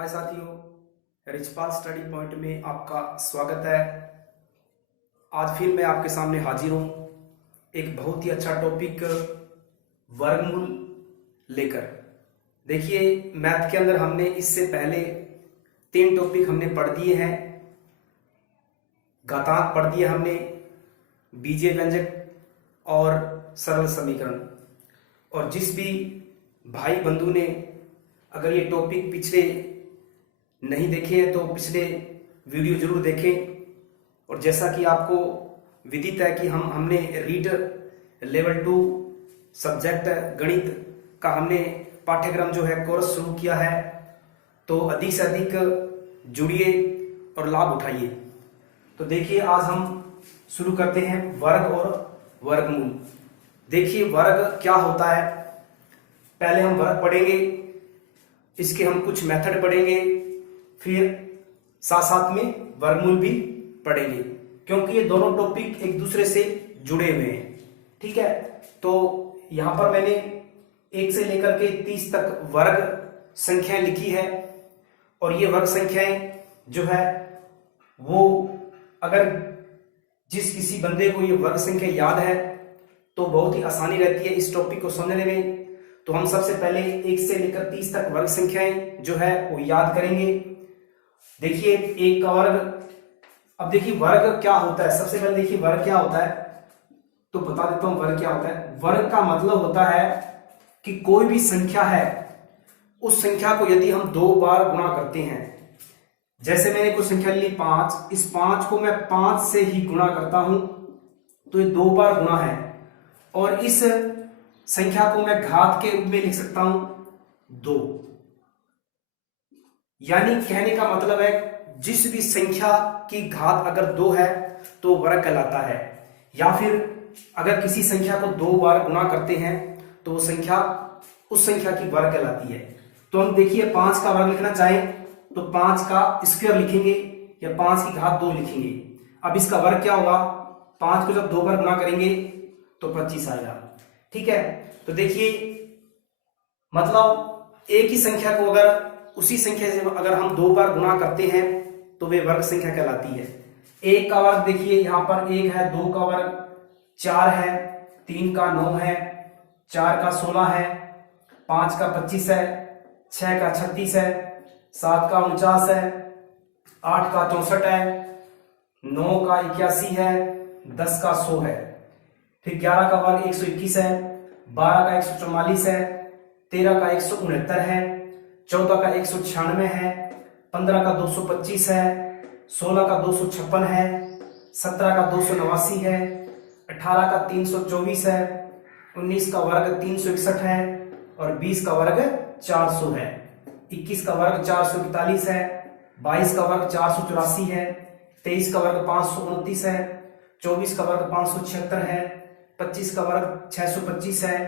हाय साथियों, Richpal study point में आपका स्वागत है। आज फिर मैं आपके सामने हाजिर हूँ एक बहुत ही अच्छा टॉपिक वर्गमूल लेकर। देखिए, मैथ के अंदर हमने इससे पहले 3 टॉपिक हमने पढ़ दिए हैं। घातांक पढ़ दिए हमने, बीजीय व्यंजक और सरल समीकरण। और जिस भी भाई बंधु ने अगर ये टॉपिक पिछले नहीं देखे हैं तो पिछले वीडियो जरूर देखें। और जैसा कि आपको विदित है कि हमने रीड लेवल 2 सब्जेक्ट गणित का हमने पाठ्यक्रम जो है कोर्स शुरू किया है, तो अधिक से अधिक जुड़िए और लाभ उठाइए। तो देखिए, आज हम शुरू करते हैं वर्ग और वर्गमूल। देखिए, वर्ग क्या होता है, पहले हम वर्ग पढ़ेंगे, इसके हम कुछ मेथड पढ़ेंगे, फिर साथ साथ में वर्गमूल भी पढ़ेंगे, क्योंकि ये दोनों टॉपिक एक दूसरे से जुड़े हुए हैं। ठीक है, तो यहां पर मैंने 1 से लेकर के 30 तक वर्ग संख्याएं लिखी है। और ये वर्ग संख्याएं जो है वो अगर जिस किसी बंदे को ये वर्ग संख्या याद है तो बहुत ही आसानी रहती है इस टॉपिक को समझने में। तो हम सबसे पहले 1 से लेकर 30 तक वर्ग संख्याएं जो है वो याद करेंगे। देखिए, 1 का वर्ग। अब देखिए वर्ग क्या होता है, सबसे पहले देखिए वर्ग क्या होता है तो बता देता हूं वर्ग क्या होता है। वर्ग का मतलब होता है कि कोई भी संख्या है, उस संख्या को यदि हम 2 बार गुणा करते हैं, जैसे मैंने कुछ संख्या ली 5, इस 5 को मैं 5 से ही गुणा करता हूं तो ये 2 बार गुणा है। और इस संख्या को मैं घात के रूप में लिख सकता हूं 2। यानी कहने का मतलब है जिस भी संख्या की घात अगर 2 है तो वर्ग कहलाता है। या फिर अगर किसी संख्या को 2 बार गुणा करते हैं तो वो संख्या उस संख्या की वर्ग कहलाती है। तो हम देखिए 5 का वर्ग लिखना चाहें तो 5 का स्क्वायर लिखेंगे या 5 की घात 2 लिखेंगे। अब इसका वर्ग क्या होगा, 5 को जब 2 बार गुणा करेंगे तो 25 आएगा। ठीक है, तो देखिए मतलब एक ही संख्या को अगर उसी संख्या से अगर हम 2 बार गुणा करते हैं तो वे वर्ग संख्या कहलाती है। 1 का वर्ग देखिए यहां पर 1 है, 2 का वर्ग 4 है, 3 का 9 है, 4 का 16 है, 5 का 25 है, 6 का 36 है, 7 का 49 है, 8 का 64 है, 9 का 81 है, 10 का 100 है। फिर 11 का वर्ग 121 है, 12 का 144 है, 13 का 169 है, 14 का 196 है, 15 का 225 है, 16 का 256 है, 17 का 289 है, 18 का 324 है, 19 का वर्ग 361 है और 20 का वर्ग 400 है, 21 का वर्ग 441 है, 22 का वर्ग 484 है, 23 का वर्ग 529 है, 24 का वर्ग 576 है, 25 का वर्ग 625 है,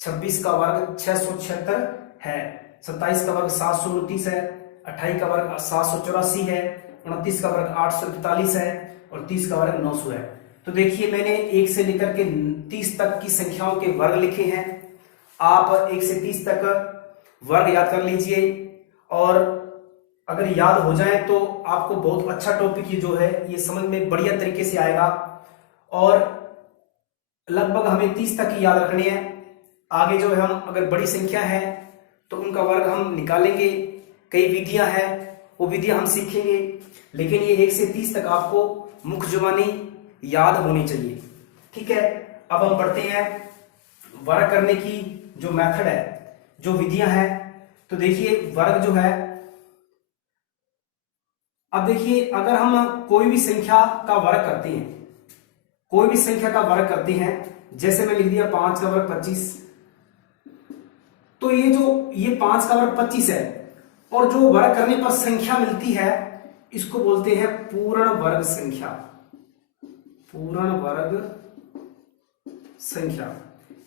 26 का वर्ग 676 है, 27 का वर्ग 729 है, 28 का वर्ग 784 है, 29 का वर्ग 845 है और 30 का वर्ग 900 है। तो देखिए मैंने 1 से लेकर के 30 तक की संख्याओं के वर्ग लिखे हैं। आप 1 से 30 तक वर्ग याद कर लीजिए और अगर याद हो जाए तो आपको बहुत अच्छा टॉपिक ये जो है ये समझ में बढ़िया तरीके से आएगा। और लगभग हमें 30 तक ही याद रखने हैं। आगे जो है हम अगर बड़ी संख्या है तो उनका वर्ग हम निकालेंगे, कई विधियां हैं वो विधियां हम सीखेंगे, लेकिन ये 1 से 30 तक आपको मुख्य जुबानी याद होनी चाहिए। ठीक है, अब हम पढ़ते हैं वर्ग करने की जो मेथड है, जो विधियां हैं। तो देखिए वर्ग जो है, अब देखिए अगर हम कोई भी संख्या का वर्ग करते हैं, कोई भी संख्या का वर्ग करते हैं, जैसे मैं लिख दिया 5 का वर्ग 25, तो ये 5 का वर्ग 25 है और जो वर्ग करने पर संख्या मिलती है इसको बोलते हैं पूर्ण वर्ग संख्या। पूर्ण वर्ग संख्या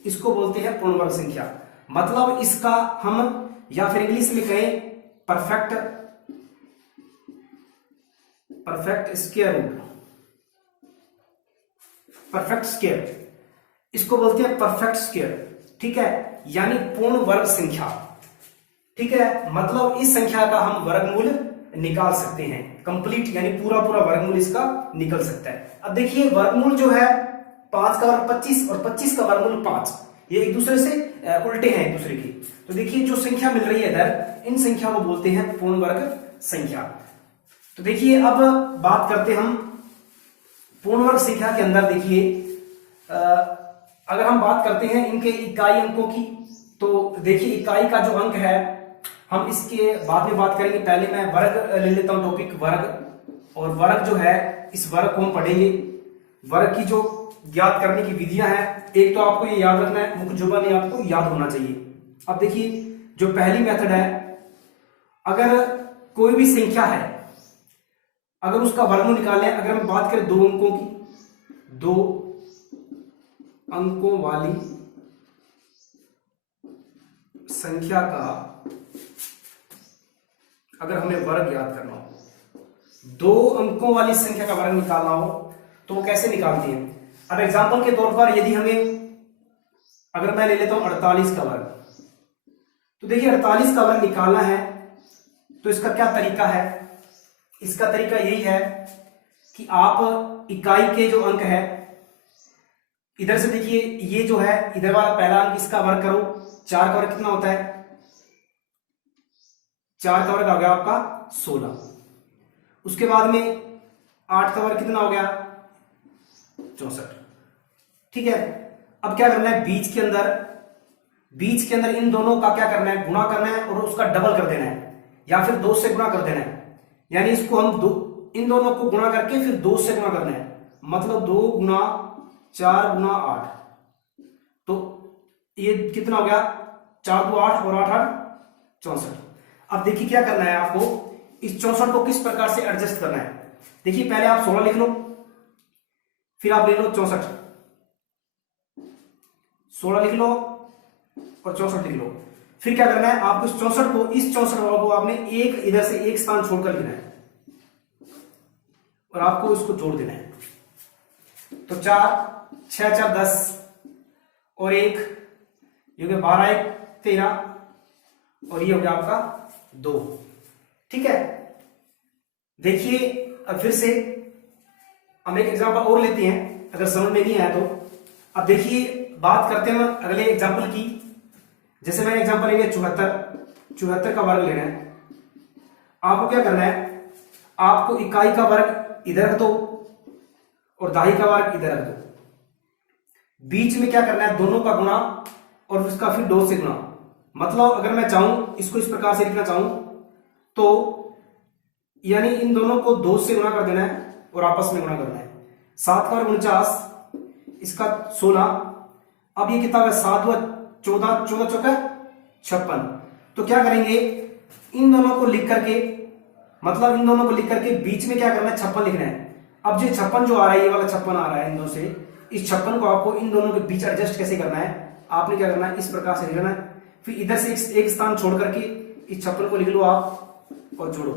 इसको बोलते हैं पूर्ण वर्ग संख्या। मतलब इसका हम या फिर इंग्लिश में कहें perfect square root, perfect square इसको बोलते हैं परफेक्ट स्क्वायर। ठीक है, यानी पूर्ण वर्ग संख्या। ठीक है, मतलब इस संख्या का हम वर्गमूल निकाल सकते हैं, कंप्लीट यानी पूरा पूरा वर्गमूल इसका निकल सकता है। अब देखिए वर्गमूल जो है 5 का वर्ग 25 और 25 का वर्गमूल 5, ये एक दूसरे से उल्टे हैं एक दूसरे की। तो देखिए जो संख्या मिल रही है इधर, इन संख्या को बोलते हैं पूर्ण वर्ग संख्या। तो देखिए अब बात करते हम पूर्ण वर्ग संख्या के अंदर। देखिए अगर हम बात करते हैं इनके इकाई अंकों की, तो देखिए इकाई का जो अंक है हम इसके बाद में बात करेंगे, पहले मैं वर्ग ले लेता हूं टॉपिक वर्ग। और वर्ग जो है इस वर्ग को हम पढ़ेंगे। वर्ग की जो ज्ञात करने की विधियां हैं, एक तो आपको ये याद रखना है, मुख्य जुबान ये आपको याद होना चाहिए। अब देखिए जो पहली मेथड है, अगर कोई भी संख्या है अगर उसका वर्गमूल निकालना है, अगर हम बात करें 2 अंकों की, 2 अंकों वाली संख्या का अगर हमें वर्ग याद करना हो, 2 अंकों वाली संख्या का वर्ग निकालना हो, तो वो कैसे निकालती है। अब एग्जांपल के तौर पर यदि हमें, अगर मैं ले लेता हूं 48 का वर्ग, तो देखिए 48 का वर्ग निकालना है तो इसका क्या तरीका है। इसका तरीका यही है कि आप इकाई के जो अंक है, इधर से देखिए ये जो है इधर वाला पहला अंक, इसका वर्ग करो। 4 का वर्ग कितना होता है, 4 का वर्ग आ गया आपका 16। उसके बाद में 8 का वर्ग कितना हो गया 64। ठीक है, अब क्या करना है, बीच के अंदर इन दोनों का क्या करना है, गुणा करना है और उसका डबल कर देना है, या फिर 2 से गुणा कर देना है। यानी इसको हम इन दोनों को गुणा करके फिर 2 से गुणा करना है, मतलब 2 गुणा 4 गुणा 8, तो ये कितना हो गया 4 2 8 और 8 8 64। अब देखिए क्या करना है आपको, इस 64 को किस प्रकार से एडजस्ट करना है। देखिए पहले आप 16 लिख लो, फिर आप ले लो 64, 16 लिख लो और 64 लिख लो। फिर क्या करना है आपको, इस 64 को आपने एक इधर से एक स्थान छोड़कर लिखना है और आपको इसको जोड़ देना है। तो 4 6 4 10 और 1 ये हो गया 12 1 13 और ये हो गया आपका 2। ठीक है, देखिए अब फिर से हम एक एग्जांपल और लेते हैं, अगर समझ में नहीं आया तो। अब देखिए बात करते हैं अगले एग्जांपल की। जैसे मैंने एग्जांपल लिया 74 का वर्ग लेना है। आपको क्या करना है, आपको इकाई का वर्ग इधर रख दो और दाही का वर्ग इधर रख दो। बीच में क्या करना है, दोनों का गुणा और उसका फिर 2 से गुणा। मतलब अगर मैं चाहूं इसको इस प्रकार से लिखना चाहूं तो यानी इन दोनों को 2 से गुणा कर देना है और आपस में गुणा करना है। 7 का वर्ग 49, इसका 16। अब ये कितना है, 7 व 14 14 चौका 56। तो क्या करेंगे, इन दोनों को लिख करके, मतलब इन दोनों को लिख करके बीच में क्या करना है 56 लिखना है। अब जो 56 जो आ रहा है, ये वाला 56 आ रहा है इन दोनों से, इस 56 को आपको इन दोनों के बीच एडजस्ट कैसे करना है, आपने क्या करना है इस प्रकार से लिखना है। फिर इधर से एक स्थान छोड़ करके इस 56 को लिख लो आप और जोड़ो।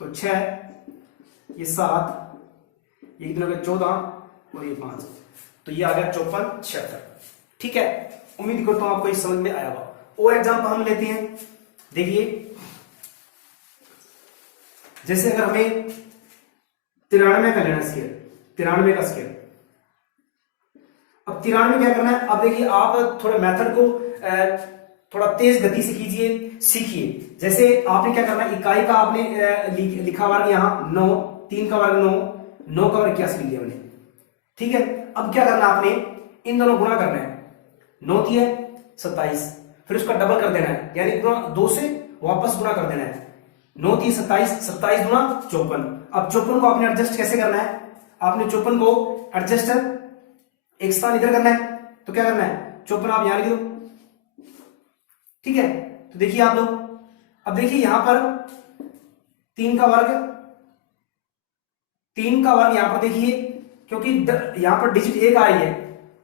तो 6 ये 7 ये कितना हो गया 14 और ये 5, तो ये आ गया 54 76। ठीक है, उम्मीद करता हूं आपको इस समझ में आया होगा। और एग्जांपल हम लेते हैं। देखिए जैसे अगर हमें 93 का लेना स्केयर, 93 का स्केयर। अब 93 क्या करना है, अब देखिए आप थोड़ा मेथड को थोड़ा तेज गति से कीजिए, सीखिए। जैसे आपने क्या करना है, इकाई का आपने लिखा वर्ग यहां 9, 3 का वर्ग 9 का वर्ग 81 लिख दिया मैंने। ठीक है, अब क्या करना है, आपने इन दोनों गुणा करना है। 9 है 27, फिर उसका डबल कर देना है, यानी 2 से वापस गुणा कर देना है। 9 3 27, 27 गुणा 54। अब 54 को आपने एडजस्ट कैसे करना है, आपने 54 को एडजस्ट एक स्थान इधर करना है। तो क्या करना है, 54 आप यहां लिख दो। ठीक है, तो देखिए आप लोग, अब देखिए यहां पर 3 का वर्ग यहां पर देखिए, क्योंकि यहां पर डिजिट 1 आ रही है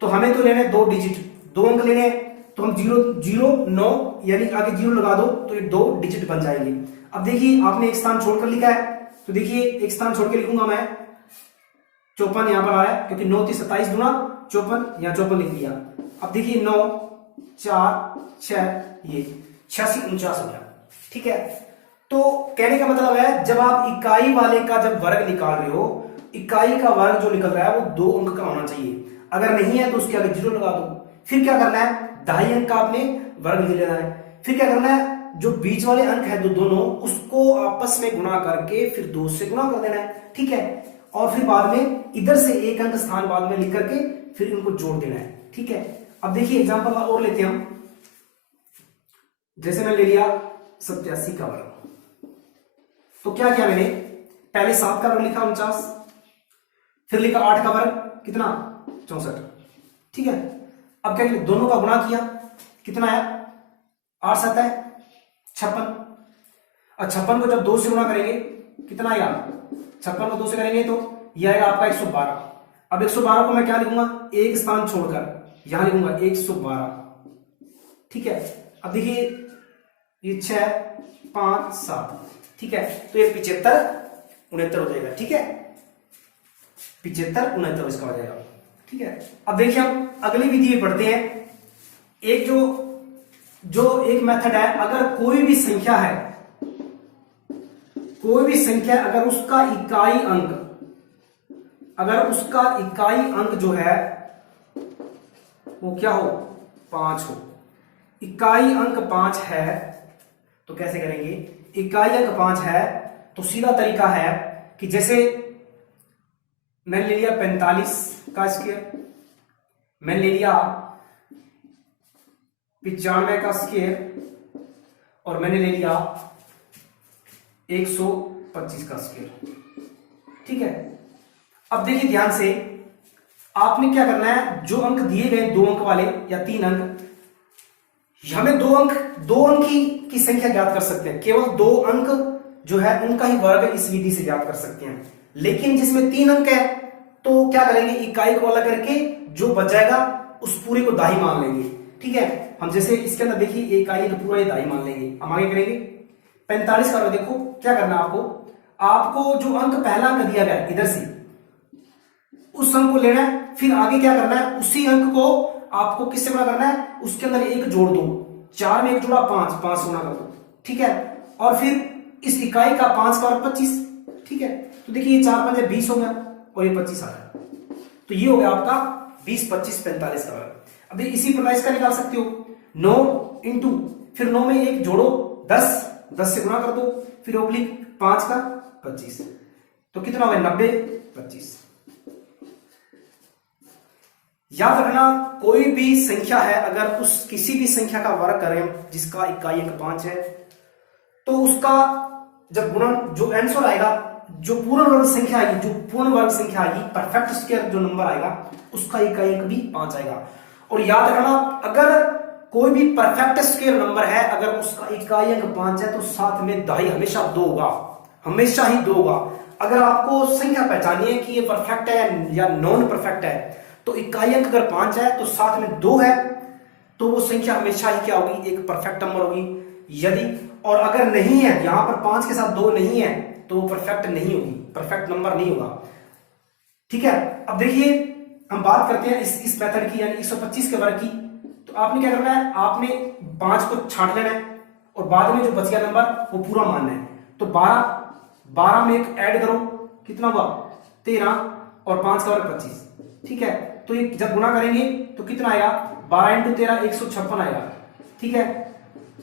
तो हमें तो लेने 2 डिजिट, 2 अंक लेने हैं। तो हम 0 0 9 यानी आगे 0 लगा दो तो ये 2 डिजिट बन जाएंगे। अब देखिए आपने एक स्थान छोड़कर लिखा है, तो देखिए एक स्थान छोड़ के लिखूंगा मैं 54 यहां पर आ रहा है, क्योंकि 9 3 27 गुना 54, यहां 54 लिख दिया। अब देखिए 9 4 6 ये 86 49 हो गया। ठीक है। तो कहने का मतलब है जब आप इकाई वाले का जब वर्ग निकाल रहे हो, इकाई का वर्ग जो निकल रहा है वो 2 अंक का होना चाहिए, अगर नहीं है तो उसके आगे 0 लगा दो। फिर क्या करना है, 2.5 अंक का आपने वर्ग लिख लेना है। फिर क्या करना है, जो बीच वाले अंक है दोनों, उसको आपस में गुणा करके फिर 2 से गुणा कर देना है, ठीक है। और फिर बाद में इधर से 1 अंक स्थान बाद में लिख करके फिर इनको जोड़ देना है, ठीक है। अब देखिए एग्जांपल और लेते हैं हम, जैसे मैं ले लिया 87 का वर्ग, तो क्या किया मैंने, पहले 7 का वर्ग लिखा 49, फिर लिखा 8 का वर्ग कितना 64, ठीक है। अब क्या किया, दोनों का गुणा किया, कितना आया 8 7 है 56, और 56 को जब 2 से गुणा करेंगे कितना आएगा, 56 को 2 से करेंगे तो यह आएगा आपका 112। अब 112 को मैं क्या लिखूंगा, एक स्थान छोड़कर यहां लिखूंगा 112, ठीक है। अब देखिए ये 6 5 7, ठीक है, तो ये 75 69 हो जाएगा, ठीक है, 75 69 इसका हो जाएगा, ठीक है। अब देखिए हम अगली विधि में पढ़ते हैं। एक जो एक मेथड है, अगर कोई भी संख्या है, कोई भी संख्या अगर उसका इकाई अंक, अगर उसका इकाई अंक जो है वो क्या हो 5 हो, इकाई अंक 5 है, तो कैसे करेंगे, इकाई अंक 5 है तो सीधा तरीका है कि जैसे मैंने ले लिया 45 का स्क्वायर, मैंने ले लिया 95 का स्क्वायर, और मैंने ले लिया 125 का स्क्वायर, ठीक है। अब देखिए ध्यान से, आपने क्या करना है, जो अंक दिए गए 2 अंक वाले या 3 अंक, हमें 2 अंक की संख्या ज्ञात कर सकते हैं, केवल 2 अंक जो है उनका ही वर्ग इस विधि से ज्ञात कर सकते हैं। लेकिन जिसमें 3 अंक है तो क्या करेंगे, इकाई को अलग करके जो बच जाएगा उस पूरे को दाही मान लेंगे, ठीक है। हम जैसे इसके अंदर देखिए इकाई तो पूरा ही दाही मान लेंगे। हम आगे करेंगे 45 का, देखो क्या करना है आपको जो अंक पहला अंक दिया गया इधर से उस अंक को लेना है, फिर आगे क्या करना है, उसी अंक को आपको किससे गुणा करना है, उसके अंदर 1 जोड़ दो, 4 में 1 जोड़ा 5 5 गुणा कर दो, ठीक है। और फिर इस इकाई का 5 का और 25, ठीक है। तो देखिए ये 4 5 20 हो गया और ये 25 आ रहा है, तो ये हो गया आपका 20 25 45 का वर्ग। अभी इसी प्रकार इसका निकाल सकते हो, 9 इंटू फिर 9 में 1 जोड़ो 10 10 से गुणा कर दो, फिर ओब्लिक 5 का 25, तो कितना हो गया 90 25। याद रखना कोई भी संख्या है, अगर उस किसी भी संख्या का वर्ग करें जिसका इकाई अंक 5 है, तो उसका जब गुणन जो आंसर आएगा, जो पूर्ण वर्ग संख्या आएगी, जो पूर्ण वर्ग संख्या आएगी, परफेक्ट स्क्वायर जो नंबर आएगा उसका इकाई अंक भी 5 आएगा। और याद रखना अगर कोई भी परफेक्ट स्क्वायर नंबर है, अगर उसका इकाई अंक 5 है तो साथ में दाई हमेशा 2 होगा, हमेशा ही 2 होगा। अगर आपको संख्या पहचानी है कि ये परफेक्ट है या नॉन परफेक्ट है, तो इकाई अंक अगर 5 है तो साथ में 2 है, तो वो संख्या हमेशा ही क्या होगी, एक परफेक्ट नंबर होगी। यदि और अगर नहीं है, यहां पर 5 के साथ 2 नहीं है, तो वो परफेक्ट नहीं होगी, परफेक्ट नंबर नहीं होगा, ठीक है। अब देखिए हम बात करते हैं इस मेथड की, यानी 125 के वर्ग की। तो आपने क्या करना है, आपने 5 को छांट लेना है और बाद में जो बच गया नंबर वो पूरा मानना है। तो 12 में एक ऐड करो, कितना हुआ 13, और 5 का वर्ग 25, ठीक है। तो ये जब गुणा करेंगे तो कितना आएगा, 12 इंटू 13 156 आएगा, ठीक है।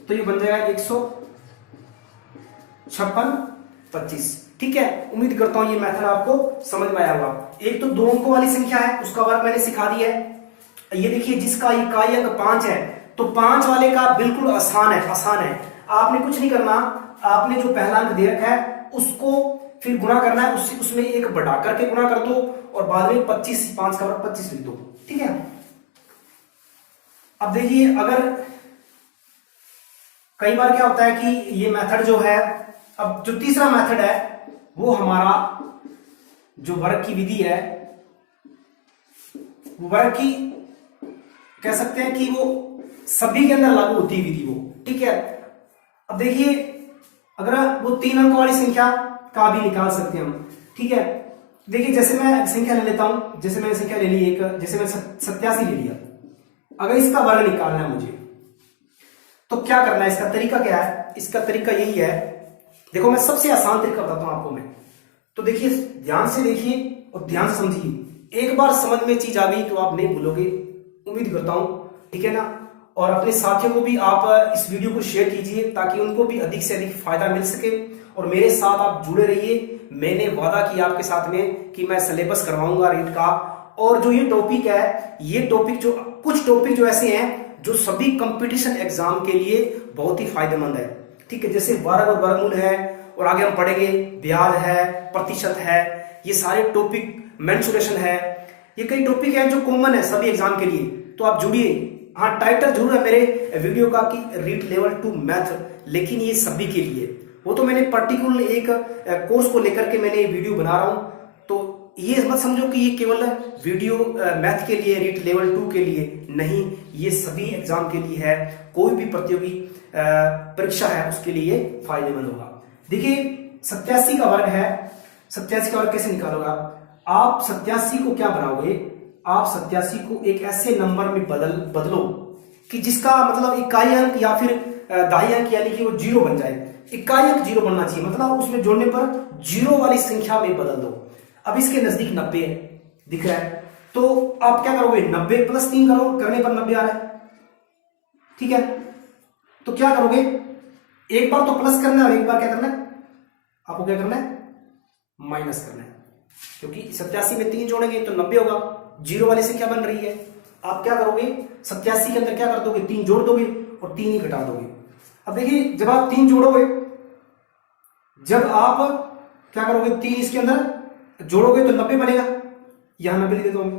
तो ये बन जाएगा 156 25, ठीक है। उम्मीद करता हूं ये मेथड आपको समझ में आया होगा। एक तो 2 अंकों वाली संख्या है, उसका वर्ग मैंने सिखा दिया है। ये देखिए जिसका इकाई अंक 5 है, तो 5 वाले का बिल्कुल आसान है, आसान है। आपने कुछ नहीं करना, आपने जो पहला अंक दे रखा है उसको फिर गुणा करना है, उसमें 1 बढ़ा करके गुणा कर दो और बाद में 25 5 का वर्ग 25 लिख दो, ठीक है। अब देखिए अगर कई बार क्या होता है कि ये मेथड जो है, अब जो तीसरा मेथड है वो हमारा जो वर्ग की विधि है, वर्ग की कह सकते हैं कि वो सभी के अंदर लागू होती है विधि वो, ठीक है। अब देखिए अगर वो 3 अंक वाली संख्या का भी निकाल सकते हैं हम, ठीक है। देखिए जैसे मैं संख्या ले लेता हूं, जैसे मैंने संख्या ले ली एक, जैसे मैंने 87 ले लिया, अगर इसका वर्ग निकालना है मुझे, तो क्या करना है, इसका तरीका क्या है? इसका तरीका यही है, देखो मैं सबसे आसान तरीका बताता हूं आपको मैं। तो देखिए, ध्यान से देखिए और ध्यान से समझिए। एक बार समझ में चीज आ गई तो आप नहीं भूलोगे, उम्मीद करता हूं, ठीक है ना। और अपने साथियों को भी आप इस वीडियो को शेयर कीजिए ताकि उनको भी अधिक से अधिक फायदा मिल सके। और मेरे साथ आप जुड़े रहिए। मैंने वादा किया आपके साथ में कि मैं सिलेबस करवाऊंगा रीट का। और जो ये टॉपिक है, ये टॉपिक जो कुछ टॉपिक जो ऐसे हैं जो सभी कंपटीशन एग्जाम के लिए बहुत ही फायदेमंद है, ठीक है। जैसे वर्ग और वर्गमूल है, और आगे हम पढ़ेंगे ब्याज है, प्रतिशत है, ये सारे टॉपिक, मेंसुरेशन है, ये कई टॉपिक हैं जो कॉमन है सभी एग्जाम के लिए। तो आप जुड़िए। हाँ, टाइटल जरूर है मेरे वीडियो का कि रीट लेवल 2 मैथ, लेकिन ये सभी के लिए, वो तो मैंने पर्टिकुलर एक कोर्स को लेकर के मैंने ये वीडियो बना रहा हूं। तो ये मत समझो कि ये केवल वीडियो मैथ के लिए, रीट लेवल 2 के लिए नहीं, ये सभी एग्जाम के लिए है। कोई भी प्रतियोगी परीक्षा है उसके लिए फायदेमंद होगा। देखिए 87 का वर्ग है, 87 का वर्ग कैसे निकालोगे आप 87 को क्या बनाओगे, आप 87 को एक ऐसे नंबर में बदलो कि जिसका मतलब इकाई अंक या फिर दहाई अंक यानी कि वो 0 बन जाए। इकाई अंक 0 बनना चाहिए, मतलब उसमें जोड़ने पर 0 वाली संख्या में बदल दो। अब इसके नजदीक 90 है, दिख रहा है, तो आप क्या करोगे, 90 + 3 करो, करने पर 90 आ रहा है, ठीक है। तो क्या करोगे, एक बार तो प्लस करना है और एक बार क्या करना है, आपको क्या करना है, माइनस करना है। क्योंकि 87 में 3 जोड़ेंगे तो 90 होगा, 0 वाली संख्या बन रही है। आप क्या करोगे, 87 के अंदर क्या कर दोगे, 3 जोड़ दोगे और 3 ही घटा दोगे। अब देखिए, जब आप 3 जोड़ोगे, जब आप क्या करोगे, 3 इसके अंदर जोड़ोगे तो 90 बनेगा, यहां 90 लिख देता हूं।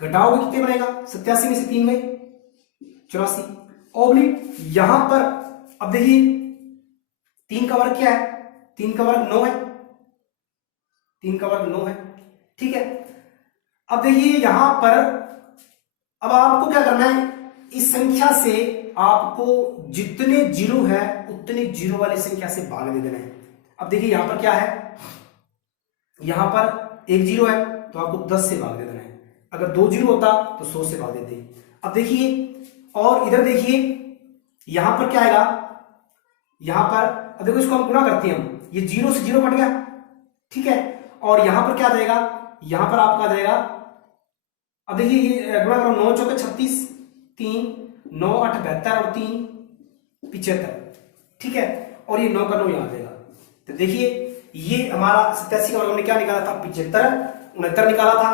घटाओगे कितने बनेगा, 87 में से 3 गए 84 ओब्लिक यहां पर। अब देखिए 3 का वर्ग क्या है, 3 का वर्ग 9 है, 3 का वर्ग 9 है, ठीक है। अब देखिए यहां पर, अब आपको क्या करना है, इस संख्या से आपको जितने 0 है उतने 0 वाली संख्या से भाग दे देना है। अब देखिए यहां पर क्या है, यहां पर एक 0 है तो आपको 10 से भाग दे देना है। अगर 2 0 होता तो 100 से भाग देते। अब देखिए, और इधर देखिए यहां पर क्या आएगा, यहां पर अब देखो इसको हम गुणा करते हैं, हम ये 0 से 0 कट गया, ठीक है। और यहां पर क्या आ जाएगा, यहां पर आपका आ जाएगा, अब देखिए ये गुणा करो, 9 चौके 36, 3 9 8 72 और 3 75, ठीक है। और ये 9 का 9 यहां आ जाएगा। तो देखिए ये हमारा 87 का वर्ग हमने क्या निकाला था, 75 69 निकाला था,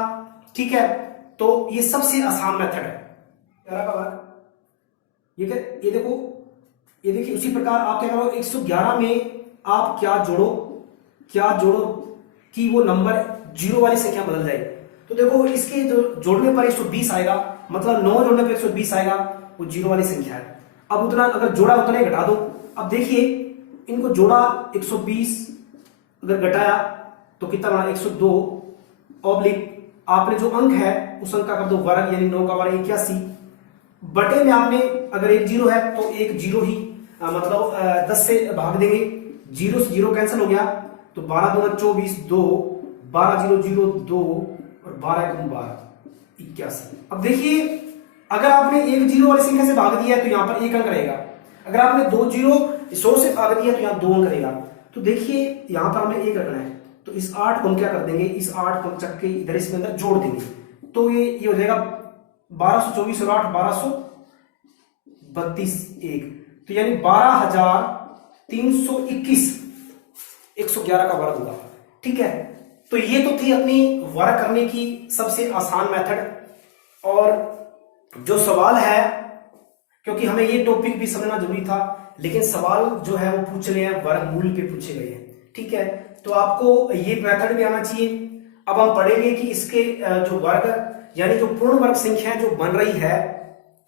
ठीक है। तो ये सबसे आसान मेथड है का वर्ग। ये देखो, ये देखिए उसी प्रकार आप क्या करो, 111 में आप क्या जोड़ो कि वो नंबर 0 वाली संख्या बदल जाए। तो देखो इसके जोड़ने पर 120 आएगा, मतलब 9 जोड़ने पर 120 आएगा, वो 0 वाली संख्या है। अब उतना अगर जोड़ा उतना ही घटा दो। अब देखिए इनको जोड़ा 120, अगर घटाया तो कितना बना, 102 ओब्लिक आपने जो अंक है उस अंक का कर दो वर्ग, यानी 9 का वर्ग 81 बटे में आपने अगर एक 0 है तो एक 0 ही मतलब 10 से भाग देंगे, 0 से 0 कैंसिल हो गया, तो 12 दूना 24, 2 12 0 0 2 और 12 1 12 81। अब देखिए अगर आपने एक 0 वाली संख्या से भाग दिया है तो यहां पर एक अंक रहेगा, अगर आपने 2 0 100 से भाग दिया तो यहां 2 अंक रहेगा। तो देखिए यहां पर हमें एक रखना है, तो इस 8 को हम क्या कर देंगे, इस 8 को चक के इधर इसके अंदर जोड़ देंगे, तो ये हो जाएगा 1224 और 8 1232 1, तो यानी 12321 111 का वर्ग होगा, ठीक है। तो ये तो थी अपनी वर्ग करने की सबसे आसान मेथड। और जो सवाल है, क्योंकि हमें ये टॉपिक भी समझना जरूरी था, लेकिन सवाल जो है वो पूछ रहे हैं वर्गमूल पे पूछे गए हैं, ठीक है। तो आपको ये मेथड भी आना चाहिए। अब हम पढ़ेंगे कि इसके जो वर्ग यानी जो पूर्ण वर्ग संख्या जो बन रही है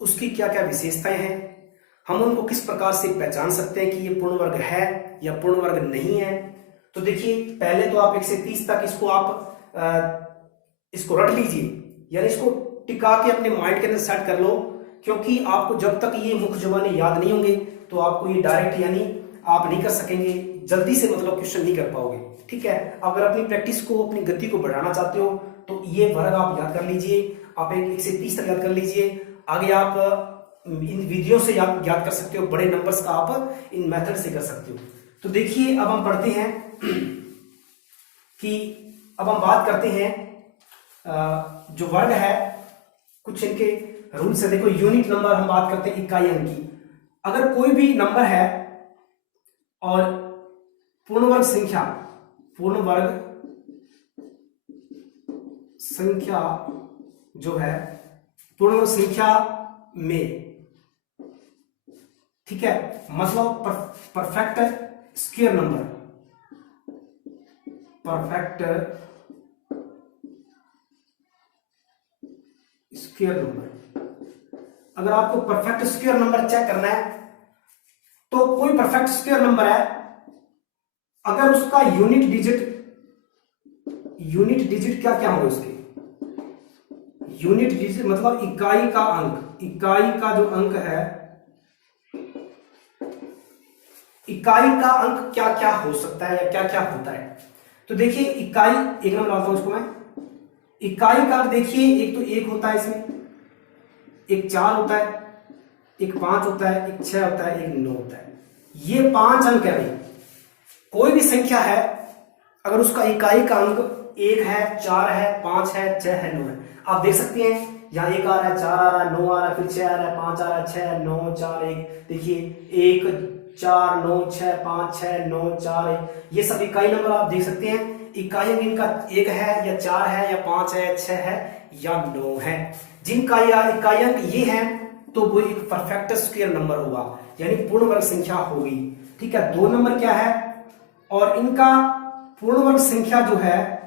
उसकी क्या क्या विशेषताएं हैं, हम उनको किस प्रकार से पहचान सकते हैं कि ये पूर्ण वर्ग है या पूर्ण वर्ग नहीं है। तो देखिए पहले तो आप 1 से 30 तक इसको आप इसको रट लीजिए, यानी इसको टिका के अपने माइंड के अंदर सेट कर लो, क्योंकि आपको जब तक ये मुख्य जबानें याद नहीं होंगे तो आपको ये डायरेक्ट यानी आप नहीं कर सकेंगे, जल्दी से मतलब क्वेश्चन नहीं कर पाओगे, ठीक है। अगर अपनी प्रैक्टिस को, अपनी गति को बढ़ाना चाहते हो तो ये वर्ग आप याद कर लीजिए, आप 1 से 30 तक याद कर लीजिए। आगे आप इन विधियों से याद याद कर सकते हो, बड़े नंबर्स का आप इन मेथड से कर सकते हो। तो देखिए अब हम पढ़ते हैं कि अब हम बात करते हैं जो वर्ग है, कुछ इनके रूल्स है। देखो यूनिट नंबर हम बात करते हैं इकाई अंक की। अगर कोई भी नंबर है और पूर्ण वर्ग संख्या जो है पूर्ण वर्ग संख्या में, ठीक है, मतलब परफेक्ट स्क्वायर नंबर, अगर आपको परफेक्ट स्क्वायर नंबर चेक करना है तो कोई परफेक्ट स्क्वायर नंबर है, अगर उसका यूनिट डिजिट क्या क्या होंगे उसके, यूनिट डिजिट मतलब इकाई का जो अंक है, इकाई का अंक क्या क्या हो सकता है या क्या क्या होता है। तो देखिए इकाई, एक नंबर डालता हूं इसको मैं, इकाई का देखिए एक तो 1 होता है, इसमें एक 4 होता है, एक 5 होता है, एक 6 होता है, एक 9 होता है। ये 5 अंक है भाई। कोई भी संख्या है अगर उसका इकाई का अंक 1 है, 4 है, 5 है, 6 है, 9 है, आप देख सकते हैं यहाँ 1 आ रहा है, 4 आ रहा है, 9 आ रहा है, फिर 6 आ रहा है, 5 आ रहा है, 6 9 4 1, देखिए 1 4 9 6 5 6 9 4 1, ये सब इकाई नंबर आप देख सकते हैं। इकाई अंक इनका 1 है या 4 है या 5 है, 6 है या 9 है। जिनका इकाई अंक ये है तो वो एक परफेक्ट स्क्वायर नंबर होगा, यानी पूर्ण वर्ग संख्या होगी। ठीक है, 2 नंबर क्या है, और इनका पूर्ण वर्ग संख्या जो है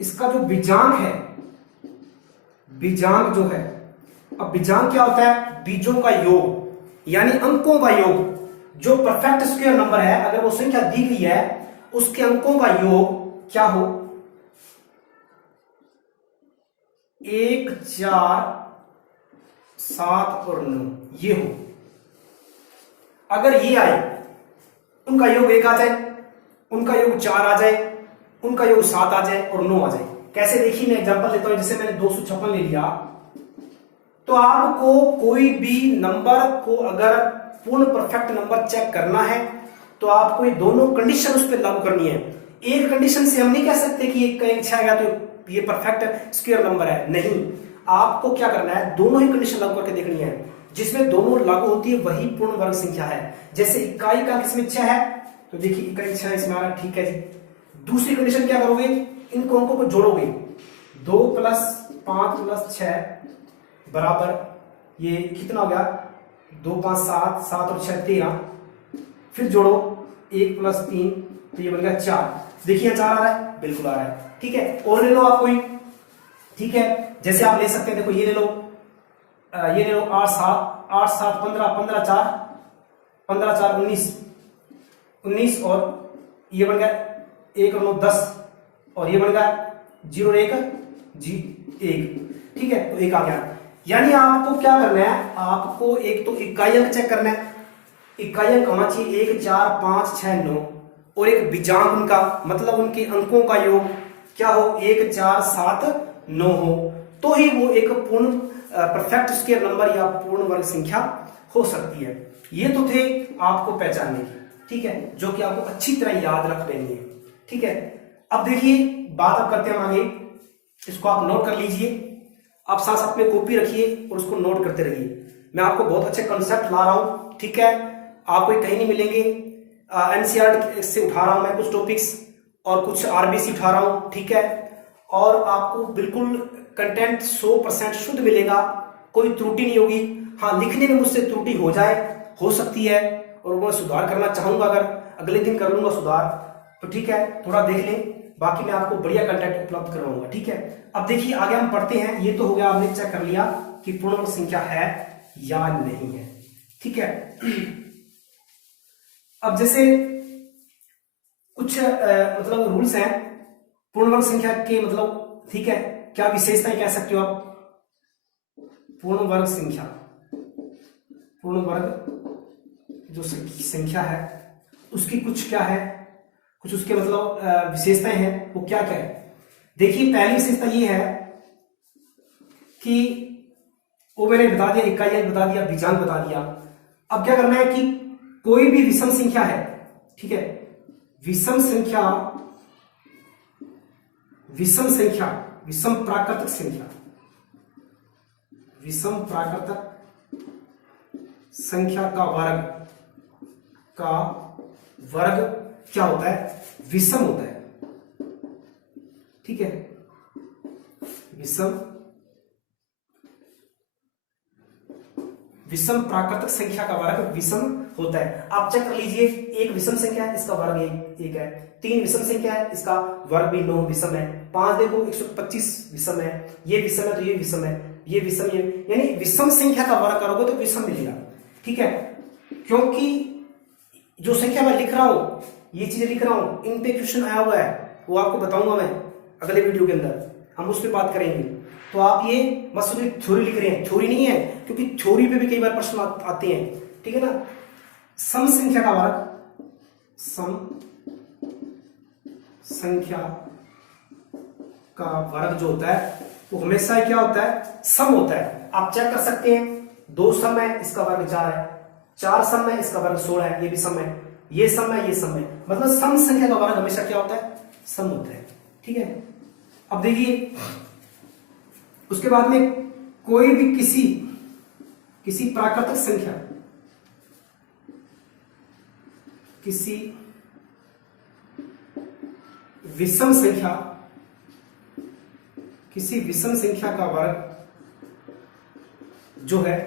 इसका जो बीजांक है, बीजांक जो है, अब बीजांक क्या होता है, बीजों का योग, यानी अंकों का योग। जो परफेक्ट स्क्वायर नंबर है अगर वो संख्या दी गई है उसके अंकों का योग क्या हो, 1 4 7 और 9 ये हो। अगर ये आए, उनका योग 1 आ जाए, उनका योग 4 आ जाए, उनका योग 7 आ जाए और 9 आ जाए। कैसे, देखिए मैं एग्जांपल लेता हूं, जैसे मैंने 256 ले लिया, तो आपको कोई भी नंबर को अगर पूर्ण परफेक्ट नंबर चेक करना है तो आपको ये दोनों कंडीशन उस पर लागू करनी है। एक कंडीशन से हम नहीं कह सकते कि एक का 1 6 आ गया तो ये परफेक्ट स्क्वायर नंबर है, नहीं। आपको क्या करना है, दोनों ही कंडीशन लागू करके देखनी है, जिसमें दोनों लागू होती है वही पूर्ण वर्ग संख्या है। जैसे इकाई का किसमें 6 है, तो देखिए इकाई 6 इसमें आ रहा है, ठीक है जी। दूसरी कंडीशन क्या करोगे, इन अंकों को जोड़ोगे, 2 + 5 + 6 बराबर ये कितना हो गया, 2 5 7 7 और 6 13, फिर जोड़ो 1 + 3 तो ये बन गया 4। देखिए 4 आ रहा है, बिल्कुल आ रहा है, ठीक है। और ले लो आप कोई, ठीक है, जैसे आप ले सकते हैं, देखो ये ले लो 8 7 15 15 4 15 4 19 और ये बन गया 1 और 9 10 और ये बन गया 0 और 1 1, ठीक है, तो 1 आ गया। यानी आपको क्या करना है, आपको एक तो इकाई अंक चेक करना है, इकाई अंक होना चाहिए 1 4 5 6 9, और एक बीजांक उनका मतलब उनके अंकों का योग क्या हो, 1 4 7 9 हो, तो ही वो एक पूर्ण परफेक्ट स्क्वायर नंबर या पूर्ण वर्ग संख्या हो सकती है। ये तो थे आपको पहचानने की, ठीक है, जो कि आपको अच्छी तरह याद रख लेनी है, ठीक है। अब देखिए बात अब करते हैं आगे, इसको आप नोट कर लीजिए, आप साथ साथ में कॉपी रखिए और उसको नोट करते रहिए। मैं आपको बहुत अच्छे कंसेप्ट ला रहा हूं, ठीक है, आपको कहीं नहीं मिलेंगे। एनसीईआरटी से उठा रहा हूं मैं कुछ टॉपिक्स और कुछ आरबीसी उठा रहा हूं, ठीक है, और आपको बिल्कुल कंटेंट 100% शुद्ध मिलेगा, कोई त्रुटि नहीं होगी। हाँ, लिखने में मुझसे त्रुटि हो सकती है और मैं सुधार करना चाहूंगा, अगर अगले दिन कर लूंगा सुधार तो ठीक है, थोड़ा देख लें, बाकी मैं आपको बढ़िया कंटेंट उपलब्ध करवाऊंगा, ठीक है। अब देखिए आगे हम पढ़ते हैं, ये तो हो गया, आपने चेक कर लिया कि पूर्ण वर्ग संख्या है या नहीं है, ठीक है। अब जैसे कुछ मतलब रूल्स हैं पूर्ण वर्ग संख्या के, मतलब ठीक है, क्या विशेषताएं कह सकते हो आप, पूर्ण वर्ग संख्या, पूर्ण वर्ग जो संख्या है उसकी कुछ क्या है, कुछ उसके मतलब विशेषताएं हैं, वो क्या क्या है। देखिए पहली विशेषता ये है कि वो मैंने बता दिया, इकाई अंक बता दिया, बीजांक बता दिया। अब क्या करना है कि कोई भी विषम संख्या है, ठीक है, विषम संख्या, विषम प्राकृतिक संख्या, विषम प्राकृतिक संख्या का वर्ग क्या होता है? विषम होता है, ठीक है, विषम प्राकृतिक संख्या का वर्ग विषम होता है। आप चेक कर लीजिए, एक विषम संख्या है, इसका वर्ग एक है, 3 विषम संख्या है, इसका वर्ग भी 9 विषम है, 5 देखो 125 विषम है, ये विषम है तो ये विषम है, ये विषम, ये यानी विषम संख्या का वर्ग करोगे तो विषम मिलेगा, ठीक है। क्योंकि जो संख्या मैं लिख रहा हूं, ये चीजें लिख रहा हूं, इन पे क्वेश्चन आया हुआ है, वो आपको बताऊंगा मैं अगले वीडियो के अंदर, हम उस पर बात करेंगे। तो आप ये मत सोचिए थ्योरी लिख रहे हैं, थ्योरी नहीं है, क्योंकि थ्योरी पे भी कई बार प्रश्न आते हैं, ठीक है ना। सम संख्या का वर्ग, सम संख्या का वर्ग जो होता है वो हमेशा क्या होता है? सम होता है। आप चेक कर सकते हैं, 2 सम है, इसका वर्ग 4 है, 4 सम है, इसका वर्ग 16 है, ये भी सम है, ये सम है, ये सम है, मतलब सम संख्या का वर्ग हमेशा क्या होता है? सम होता है, ठीक है। अब देखिए उसके बाद में कोई भी किसी प्राकृतिक संख्या, किसी विषम संख्या का वर्ग जो है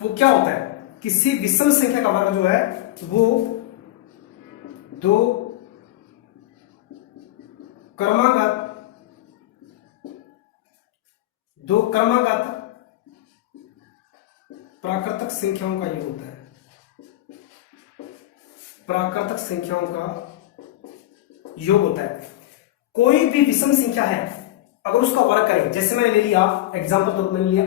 वो क्या होता है? किसी विषम संख्या का वर्ग जो है वो दो क्रमागत प्राकृतिक संख्याओं का योग होता है, प्राकृतिक संख्याओं का योग होता है। कोई भी विषम संख्या है, अगर उसका वर्ग करें, जैसे मैंने ले लिया एग्जांपल तो मैंने लिया,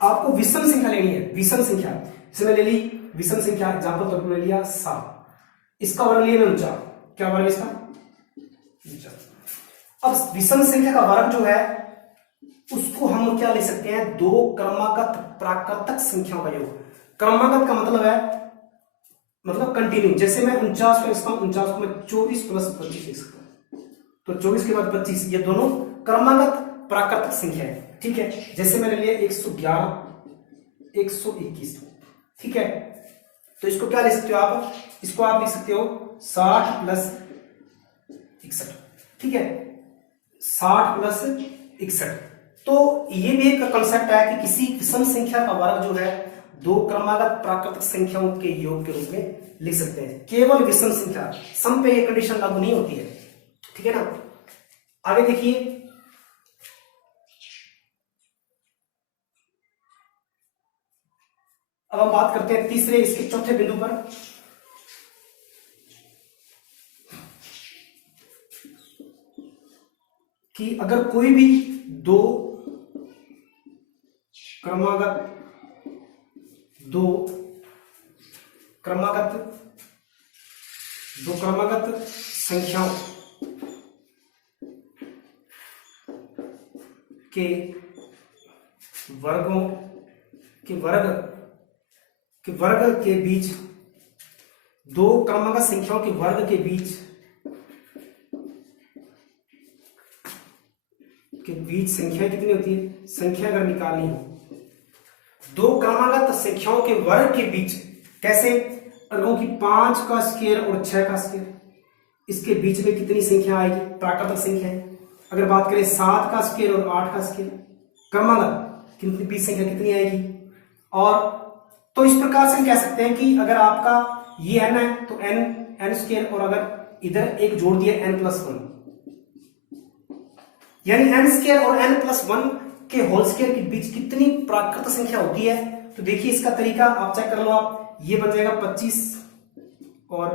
आपको विषम संख्या लेनी है, विषम संख्या, जैसे मैंने ले ली विषम संख्या एग्जांपल तो मैंने लिया 7, इसका वर्ग लिया मैं 49, क्या वर्ग इसका? 49। अब विषम संख्या का वर्ग जो है उसको हम क्या ले सकते हैं? 2 क्रमागत प्राकृतिक संख्याओं का योग। क्रमागत का मतलब है मतलब कंटिन्यू, जैसे मैं 49 को लिखता हूं, 49 को मैं 24 प्लस 25 लिख सकता हूं, तो 24 के बाद 25, ये दोनों क्रमागत प्राकृतिक संख्या है, ठीक है। जैसे मैंने लिया 111, 121, ठीक है, तो इसको क्या ले सकते हो आप? इसको आप लिख सकते हो 60 प्लस 61, ठीक है, 60 प्लस 61। तो ये भी एक कंसेप्ट है कि किसी विषम संख्या का वर्ग जो है 2 क्रमागत प्राकृतिक संख्याओं के योग के रूप में लिख सकते हैं, केवल विषम संख्या, सम पे ये कंडीशन लागू नहीं होती है, ठीक है ना। आगे देखिए, अब हम बात करते हैं तीसरे, इसके चौथे बिंदु पर, कि अगर कोई भी दो क्रमागत संख्याओं के वर्गों के वर्ग के बीच, 2 क्रमागत संख्याओं के वर्ग के बीच संख्या कितनी होती है? संख्या अगर निकालनी हो 2 क्रमागत संख्याओं के वर्ग के बीच, कैसे? अगर कि 5 का स्क्वायर और 6 का स्क्वायर, इसके बीच में कितनी संख्या आएगी? प्राकृतिक संख्या है। अगर बात करें 7 का स्क्वायर और 8 का स्क्वायर, क्रमागत कितनी बीच संख्या कितनी आएगी? और तो इस प्रकार से हम कह सकते हैं कि अगर आपका ये n है तो n स्क्वायर, और अगर इधर एक जोड़ दिया n+1, यानी n स्क्वायर और n+1 के होल स्क्वायर के बीच कितनी प्राकृतिक संख्या होती है। तो देखिए इसका तरीका आप चेक कर लो, आप ये बन जाएगा 25 और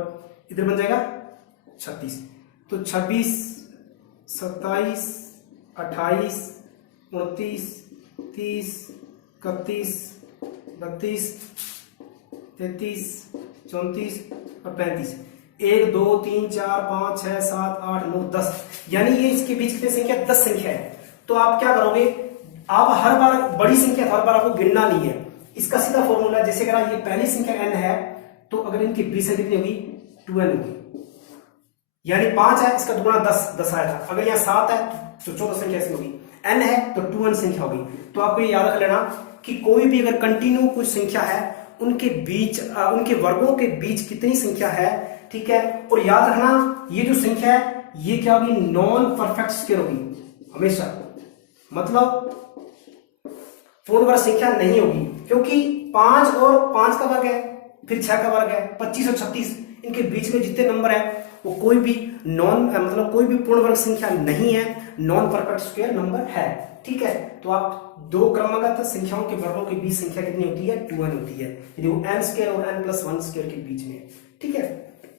इधर बन जाएगा 36, तो 26, 27, 28, 29, 30, 31, 32, 33, 34 और 35, 1 2 3 4 5 6 7 8 9 10, यानी ये इसके बीच कितनी संख्या? 10 संख्या है। तो आप क्या करोगे, आप हर बार बड़ी संख्या हर बार आपको गिनना नहीं है, इसका सीधा फॉर्मूला है, जैसे अगर ये पहली संख्या n है तो अगर इनकी बीच से कितनी होगी 2n होगी, यानी 5 है इसका दुगुना 10 आया था, अगर यहाँ 7 है तो 14 संख्या इसमें होगी, n है तो 2n संख्या होगी। तो आपको ये याद रख लेना कि कोई भी अगर कंटिन्यू कुछ संख्या है उनके बीच उनके वर्गों के बीच कितनी संख्या है, ठीक है। और याद रखना ये जो संख्या है ये क्या होगी, नॉन परफेक्ट स्क्वायर होगी हमेशा, मतलब पूर्ण वर्ग संख्या नहीं होगी, क्योंकि 5 और 5 का वर्ग है, फिर 6 का वर्ग है, 25 और 36 इनके बीच में जितने नंबर है वो कोई भी मतलब कोई भी पूर्ण वर्ग संख्या नहीं है, नॉन परफेक्ट स्क्वायर नंबर है, ठीक है। तो आप दो क्रमागत संख्याओं के वर्गों के बीच संख्या कितनी होती है 2n होती है, यदि वो n स्क्वायर और n+1 स्क्वायर के बीच में, ठीक है।